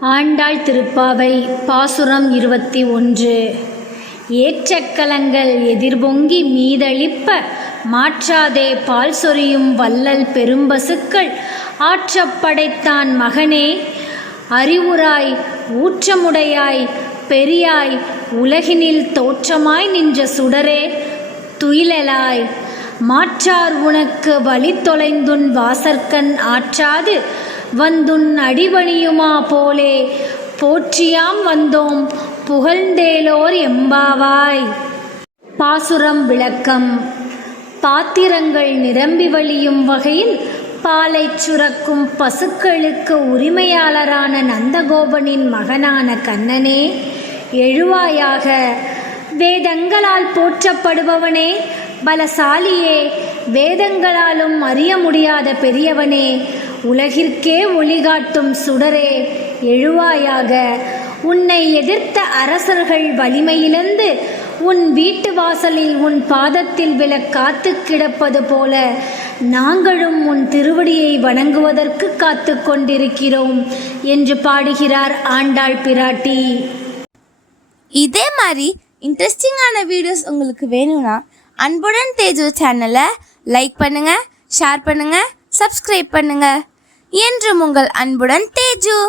ஆண்டாள் திருப்பாவை பாசுரம் இருபத்தி ஒன்று. ஏற்றக்கலங்கள் எதிர்பொங்கி மீதளிப்ப மாற்றாதே பால் சொரியும் வள்ளல் பெரும்பசுக்கள். ஆற்றப்படைத்தான் மகனே அறிவுராய் ஊற்றமுடையாய் பெரியாய் உலகினில் தோற்றமாய் நின்ற சுடரே துயிலலாய். மாற்றார் உனக்கு வழி தொலைந்துன் வாசற்கண் ஆற்றாது வந்துன் அடிபணியுமா போலே? போற்றியாம் வந்தோம் புகழ்ந்தேலோர் எம்பாவாய். பாசுரம் விளக்கம். பாத்திரங்கள் நிரம்பி வழியும் வகையில் பாலைச் சுரக்கும் பசுக்களுக்கு உரிமையாளரான நந்தகோபனின் மகனான கண்ணனே எழுவாயாக வேதங்களால் போற்றப்படுபவனே பலசாலியே வேதங்களாலும் அறிய முடியாத பெரியவனே உலகிற்கே ஒளிகாட்டும் சுடரே எழுவாயாக. உன்னை எதிர்த்த அரசர்கள் வலிமையிலிருந்து உன் வீட்டு வாசலில் உன் பாதத்தில் விழ காத்து கிடப்பது போல நாங்களும் உன் திருவடியை வணங்குவதற்கு காத்து கொண்டிருக்கிறோம் என்று பாடுகிறார் ஆண்டாள் பிராட்டி. இதே மாதிரி இன்ட்ரெஸ்டிங்கான வீடியோஸ் உங்களுக்கு வேணும்னா அன்புடன் தேஜு சேனலை லைக் பண்ணுங்கள் ஷேர் பண்ணுங்கள் சப்ஸ்கிரைப் பண்ணுங்கள் என்றும் உங்கள் அன்புடன் தேஜு.